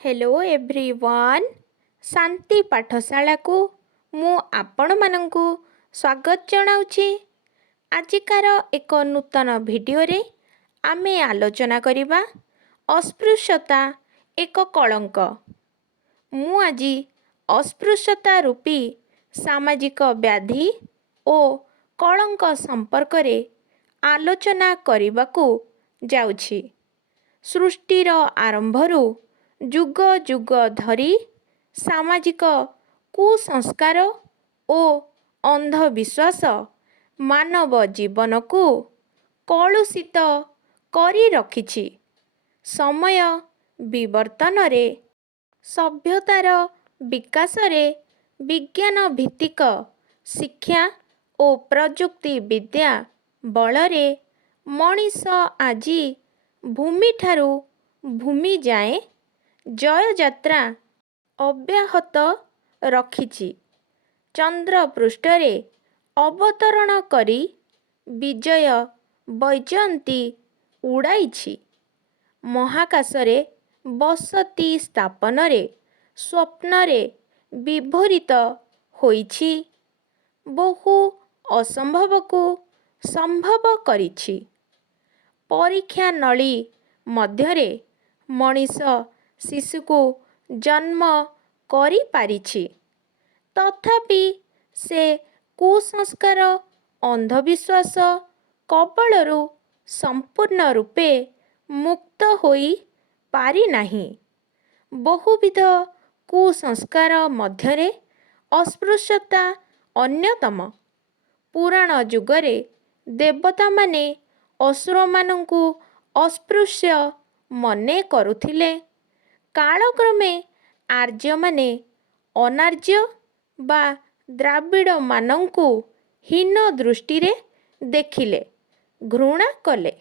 Hello everyone शांति पाठशाला को मु आपण मानंकु स्वागत जनाउछि। आजिकार एक नूतन भिडियो रे आमे आलोचना करिबा अस्पृश्यता एक कलंक। मु आजि अस्पृश्यता रूपी सामाजिक व्याधि ओ कलंक संपर्क रे आलोचना करिबाकू जाउछि। सृष्टिर आरंभरू जुग जुग धरी सामाजिक कुसंस्कार ओ अंधविश्वास मानव जीवन को कलुषित करी रखिछि। समय विवर्तन रे सभ्यतार विकास रे विज्ञान भित्तिक शिक्षा ओ प्रजुक्ति विद्या बलरे मनीष आजि भूमि ठारू भूमि जाए जय यात्रा अब्याहत रखिछि। चंद्र पृष्ठरे अवतरण करी विजय वैजयंती उड़ाइछि। महाकाशरे बसती स्थापन रे स्वप्न रे विभोरित होइछि। बहु असंभव को संभव करिछि। परीक्षा नली मध्यरे मनीष शिशु को जन्म करि पारिछि। तथापि से कुसंस्कार अंधविश्वास कबलरू संपूर्ण रूपे मुक्त होई पारि नाही। बहुविध कुसंस्कार मध्यरे अस्पृश्यता अन्यतम। पुराण जुगरे देवता माने असुर मानंकु अस्पृश्य मने करुथिले। कालक्रमे आर्य माने अनार्य बा द्राविड़ मानंकु हीन दृष्टि रे देखिले, घृणा कले।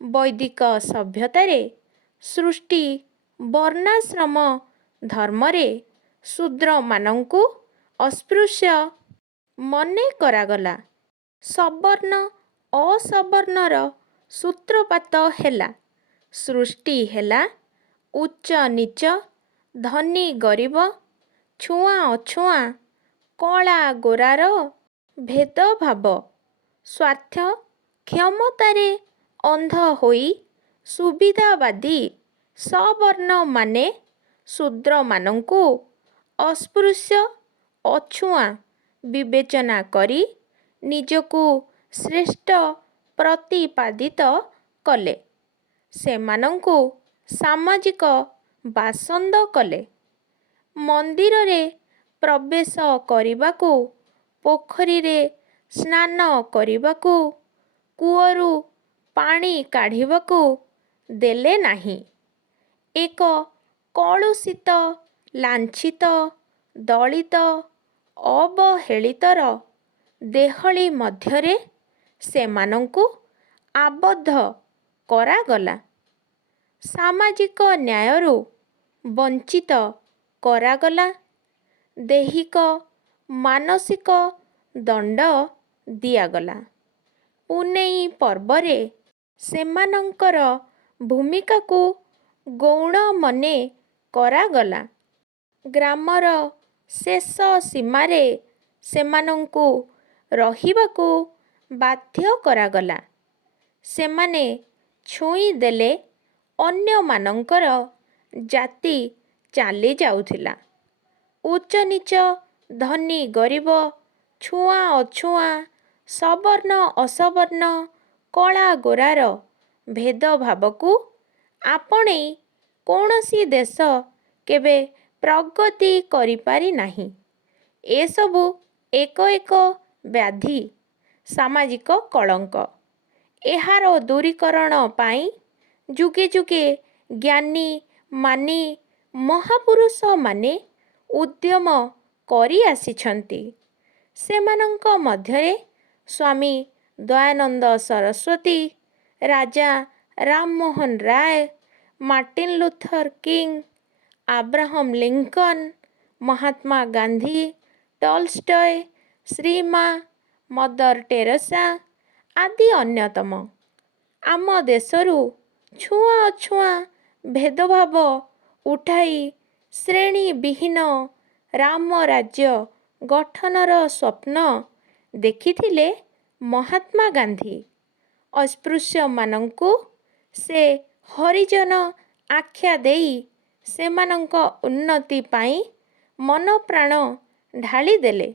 वैदिक सभ्यतारे सृष्टि वर्णाश्रम धर्मरे शूद्र मानंकु अस्पृश्य मने करागला। सवर्ण असवर्णर सूत्रपात हेला। सृष्टि हेला उच्च नीच, धनी गरीब, छुआ अछुआ, कला गोरार भेदभाव। स्वार्थ क्षमतारे अंध होई सुविधावादी सवर्ण माने शूद्र मानंकु अस्पृश्य अछुआ विवेचना करी निजकु श्रेष्ठ प्रतिपादित कले। सेमानंकु सामाजिक बासंद कले। मंदिर रे प्रवेश करिबाकू, पोखरी रे स्नान करिबाकू, कूअरू पानी काढ़िबाकू देले नाही। एक कलुषित लांछित दलित अवहेलितर देहली मध्यरे सेमानंकु आबद्ध करागला। सामाजिक न्यायरू वंचित करागला। दैहिक मानसिक दंड दियागला। पुनेई पर्वरे सेमानंकर भूमिका को गौण मने करागला। ग्रामर शेष सीमारे सेमानंकु रहिबाकू बाध्य करागला। सेमाने छुई देले अन्य मानंकर जाति चाली जाउथिला। उच्च नीच, धनी गरीब, छुआ अछुआ, सवर्ण असवर्ण, कला गोरार भेदभाव को आपणे कौनसी देश केबे प्रगति करि पारि नाही। ए सबु एक एक व्याधि, सामाजिक कलंक। एहार दूरीकरण पाई जुगे जुगे ज्ञानी मानी महापुरुष माने उद्यम करी आसिछंती। सेमानंक मध्यरे Swami Dayanand Saraswati, Raja Rammohan Roy, Martin Luther King, Abraham Lincoln, Mahatma Gandhi, Tolstoy, श्रीमा मदर टेरेसा आदि अन्यतम। आम देशरू छुआ अछुआ भेदभाव ଉଠାଇ ଶ୍ରେଣୀବିହୀନ ରାମ ରାଜ୍ୟ ଗଠନର ସ୍ୱପ୍ନ ଦେଖିଥିଲେ ମହାତ୍ମା ଗାନ୍ଧୀ। ଅସ୍ପୃଶ୍ୟମାନଙ୍କୁ ସେ ହରିଜନ ଆଖ୍ୟା ଦେଇ ସେମାନଙ୍କ ଉନ୍ନତି ପାଇଁ ମନପ୍ରାଣ ଢାଳିଦେଲେ।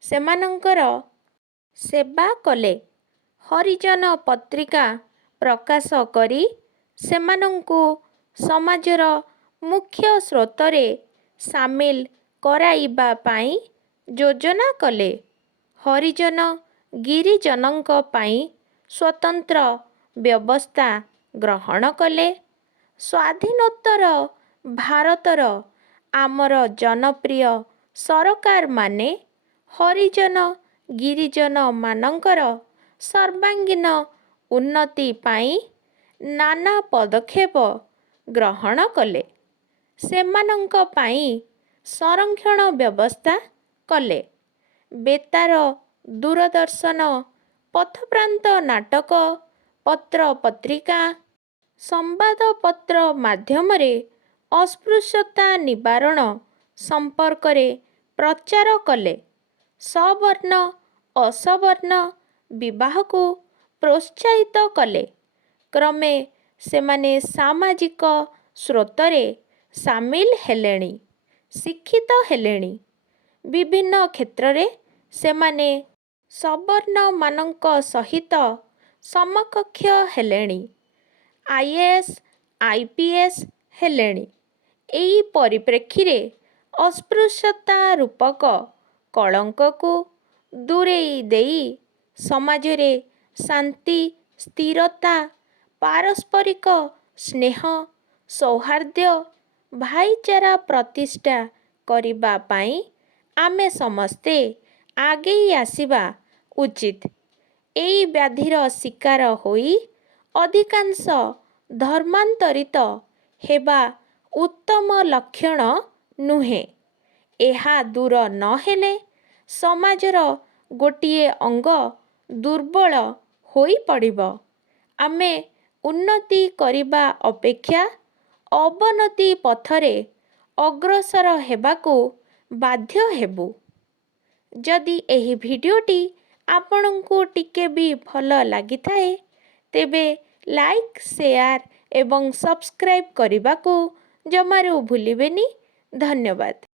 ସେମାନଙ୍କର ସେବା କଲେ। ହରିଜନ ପତ୍ରିକା ପ୍ରକାଶ କରି ସେମାନଙ୍କୁ ସମାଜର ମୁଖ୍ୟ ସ୍ରୋତରେ ସାମିଲ କରାଇବା ପାଇଁ ଯୋଜନା କଲେ। ହରିଜନ ଗିରିଜନଙ୍କ ପାଇଁ ସ୍ୱତନ୍ତ୍ର ବ୍ୟବସ୍ଥା ଗ୍ରହଣ କଲେ। ସ୍ୱାଧୀନୋତ୍ତର ଭାରତର ଆମର ଜନପ୍ରିୟ ସରକାରମାନେ ହରିଜନ ଗିରିଜନମାନଙ୍କର ସର୍ବାଙ୍ଗୀନ ଉନ୍ନତି ପାଇଁ ନାନା ପଦକ୍ଷେପ ଗ୍ରହଣ କଲେ। ସେମାନଙ୍କ ପାଇଁ ସଂରକ୍ଷଣ ବ୍ୟବସ୍ଥା କଲେ। ବେତାର, ଦୂରଦର୍ଶନ, ପଥପ୍ରାନ୍ତ ନାଟକ, ପତ୍ରପତ୍ରିକା, ସମ୍ବାଦପତ୍ର ମାଧ୍ୟମରେ ଅସ୍ପୃଶ୍ୟତା ନିବାରଣ ସମ୍ପର୍କରେ ପ୍ରଚାର କଲେ। ସବର୍ଣ୍ଣ ଅସବର୍ଣ୍ଣ ବିବାହକୁ ପ୍ରୋତ୍ସାହିତ କଲେ। କ୍ରମେ ସେମାନେ ସାମାଜିକ ସ୍ରୋତରେ ସାମିଲ ହେଲେଣି, ଶିକ୍ଷିତ ହେଲେଣି। ବିଭିନ୍ନ କ୍ଷେତ୍ରରେ ସେମାନେ ସବର୍ଣ୍ଣମାନଙ୍କ ସହିତ ସମକକ୍ଷ ହେଲେଣି। IAS, IPS ହେଲେଣି। ଏହି ପରିପ୍ରେକ୍ଷୀରେ ଅସ୍ପୃଶ୍ୟତା ରୂପକ କଳଙ୍କକୁ ଦୂରେଇ ଦେଇ ସମାଜରେ ଶାନ୍ତି, ସ୍ଥିରତା, ପାରସ୍ପରିକ ସ୍ନେହ, ସୌହାର୍ଦ୍ଦ୍ୟ, ଭାଇଚାରା ପ୍ରତିଷ୍ଠା କରିବା ପାଇଁ ଆମେ ସମସ୍ତେ ଆଗେଇ ଆସିବା ଉଚିତ। ଏହି ବ୍ୟାଧିର ଶିକାର ହୋଇ ଅଧିକାଂଶ ଧର୍ମାନ୍ତରିତ ହେବା ଉତ୍ତମ ଲକ୍ଷଣ ନୁହେଁ। ଏହା ଦୂର ନ ହେଲେ ସମାଜର ଗୋଟିଏ ଅଙ୍ଗ ଦୁର୍ବଳ ହୋଇପଡ଼ିବ। ଆମେ ଉନ୍ନତି କରିବା ଅପେକ୍ଷା ଅବନତି ପଥରେ ଅଗ୍ରସର ହେବାକୁ ବାଧ୍ୟ ହେବୁ। ଯଦି ଏହି ଭିଡ଼ିଓଟି ଆପଣଙ୍କୁ ଟିକେ ବି ଭଲ ଲାଗିଥାଏ ତେବେ ଲାଇକ୍, ସେୟାର ଏବଂ ସବସ୍କ୍ରାଇବ୍ କରିବାକୁ ଜମାରୁ ଭୁଲିବେନି। ଧନ୍ୟବାଦ।